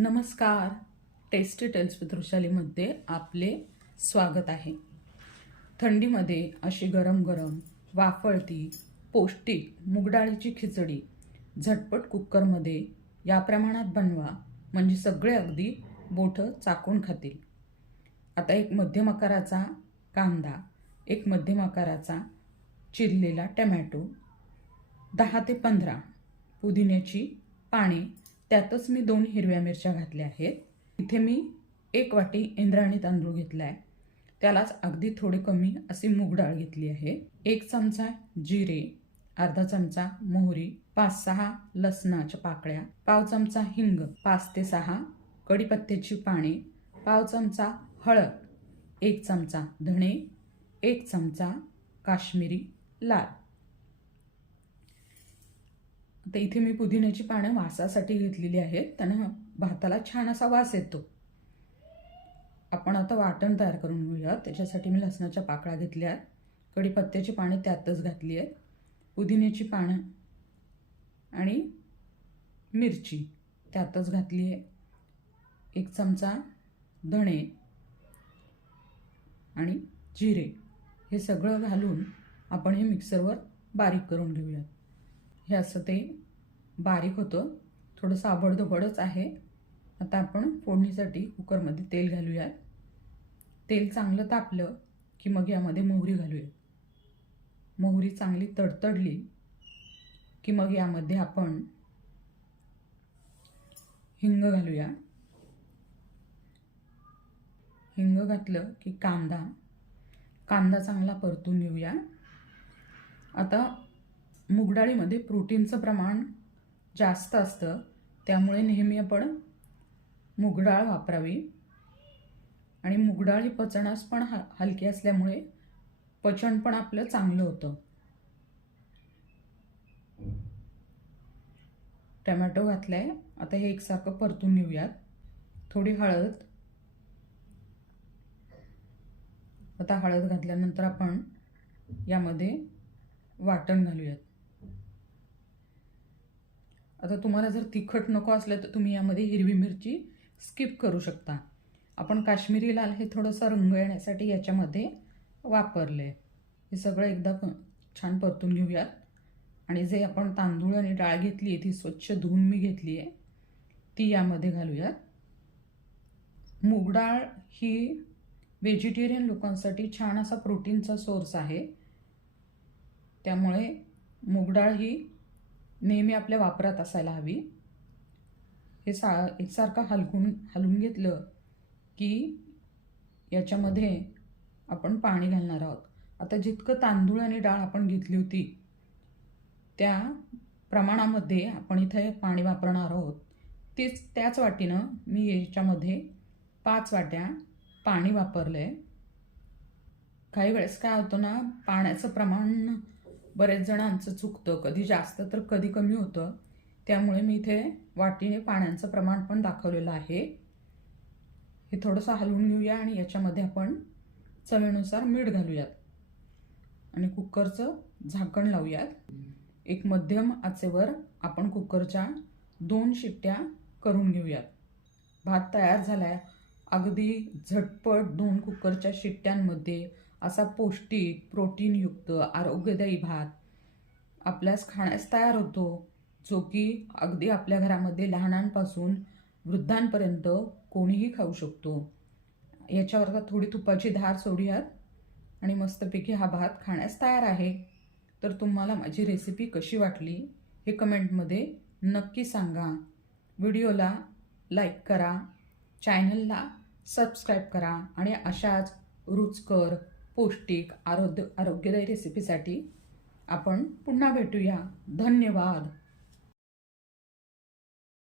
नमस्कार. Tasty tails with वृषालीमध्ये आपले स्वागत आहे. थंडीमध्ये अशी गरम गरम वाफळती पौष्टिक मुगडाळीची खिचडी झटपट कुकरमध्ये या प्रमाणात बनवा म्हणजे सगळे अगदी बोटं चाकून खातील. आता एक मध्यम आकाराचा कांदा एक मध्यम आकाराचा चिरलेला टमॅटो दहा ते पंधरा पुदिन्याची पाने त्यातच मी दोन हिरव्या मिरच्या घातल्या आहेत. इथे मी एक वाटी इंद्रायणी तांदूळ घेतला आहे त्यालाच अगदी थोडे कमी अशी मूग डाळ घेतली आहे. एक चमचा जिरे अर्धा चमचा मोहरी पाच सहा लसणाच्या पाकळ्या पाव चमचा हिंग पाच ते सहा कढीपत्त्याची पाने पाव चमचा हळद एक चमचा धणे एक चमचा काश्मीरी लाल. आता इथे मी पुदिन्याची पानं वासासाठी घेतलेली आहेत. त्यांना भाताला छान असा वास येतो. आपण आता वाटण तयार करून घेऊया त्याच्यासाठी मी लसणाच्या पाकळ्या घेतल्या कढीपत्त्याची पाने त्यातच घातली आहेत. पुदिन्याची पानं आणि मिरची त्यातच घातली आहे. एक चमचा धणे आणि जिरे हे सगळं घालून आपण हे मिक्सरवर बारीक करून घेऊयात. हे असं ते बारीक होतं. थोडंसं आबडदोबडच आहे. आता आपण फोडणीसाठी कुकरमध्ये तेल घालूयात. तेल चांगलं तापलं की मग यामध्ये मोहरी घालूया मोहरी चांगली तडतडली की मग यामध्ये आपण हिंग घालूया हिंग घातलं की कांदा. कांदा चांगला परतून घेऊया. आता मुगडाळीमध्ये प्रोटीनचं प्रमाण जास्त असतं त्यामुळे नेहमी आपण मुगडाळ वापरावी. आणि मुगडाळ ही पचनास पण ह हलकी असल्यामुळे पचन पण आपलं चांगलं होतं. टमॅटो घातलाय. आता हे एकसारखं परतून घेऊयात. थोडी हळद. आता हळद घातल्यानंतर आपण यामध्ये वाटण घालूयात. आता तुम्हाला जर तिखट नको असलं तर तुम्ही यामध्ये हिरवी मिरची स्किप करू शकता. आपण काश्मीरी लाल हे थोडंसं रंग येण्यासाठी याच्यामध्ये वापरले. हे सगळं एकदा प छान परतून घेऊयात. आणि जे आपण तांदूळ आणि डाळ घेतली आहे ती स्वच्छ धुवून मी घेतली आहे ती यामध्ये घालूयात. मूग डाळ ही व्हेजिटेरियन लोकांसाठी छान असा प्रोटीनचा सोर्स आहे. त्यामुळे मूगडाळ ही नेहमी आपल्या वापरात असायला हवी. हे सा एकसारखं हलकून हलवून घेतलं की याच्यामध्ये आपण पाणी घालणार आहोत. आता जितकं तांदूळ आणि डाळ आपण घेतली होती त्या प्रमाणामध्ये आपण इथे पाणी वापरणार आहोत. तेच त्याच वाटीनं मी याच्यामध्ये पाच वाट्या पाणी वापरलं आहे काही वेळेस काय होतं ना पाण्याचं प्रमाण बरेच जणांचं चुकतं. कधी जास्त तर कधी कमी होतं. त्यामुळे मी इथे वाटीने पाण्याचं प्रमाण पण दाखवलेलं आहे. हे थोडंसं हलवून घेऊया आणि याच्यामध्ये आपण चवीनुसार मीठ घालूयात. आणि कुकरचं झाकण लावूयात. एक मध्यम आचेवर आपण कुकरच्या दोन शिट्ट्या करून घेऊयात. भात तयार झाला आहे अगदी झटपट दोन कुकरच्या शिट्ट्यांमध्ये असा पौष्टिक प्रोटीनयुक्त आरोग्यदायी भात आपल्यास खाण्यास तयार होतो जो की अगदी आपल्या घरामध्ये लहानांपासून वृद्धांपर्यंत कोणीही खाऊ शकतो. याच्यावर आता थोडी तुपाची धार सोडूयात. आणि मस्तपैकी हा भात खाण्यास तयार आहे. तर तुम्हाला माझी रेसिपी कशी वाटली हे कमेंटमध्ये नक्की सांगा. व्हिडिओला लाईक करा. चॅनलला सबस्क्राईब करा. आणि अशाच रुचकर पौष्टिक आरोग्य आरोग्यदायी रेसिपीसाठी आपण पुन्हा भेटूया. धन्यवाद.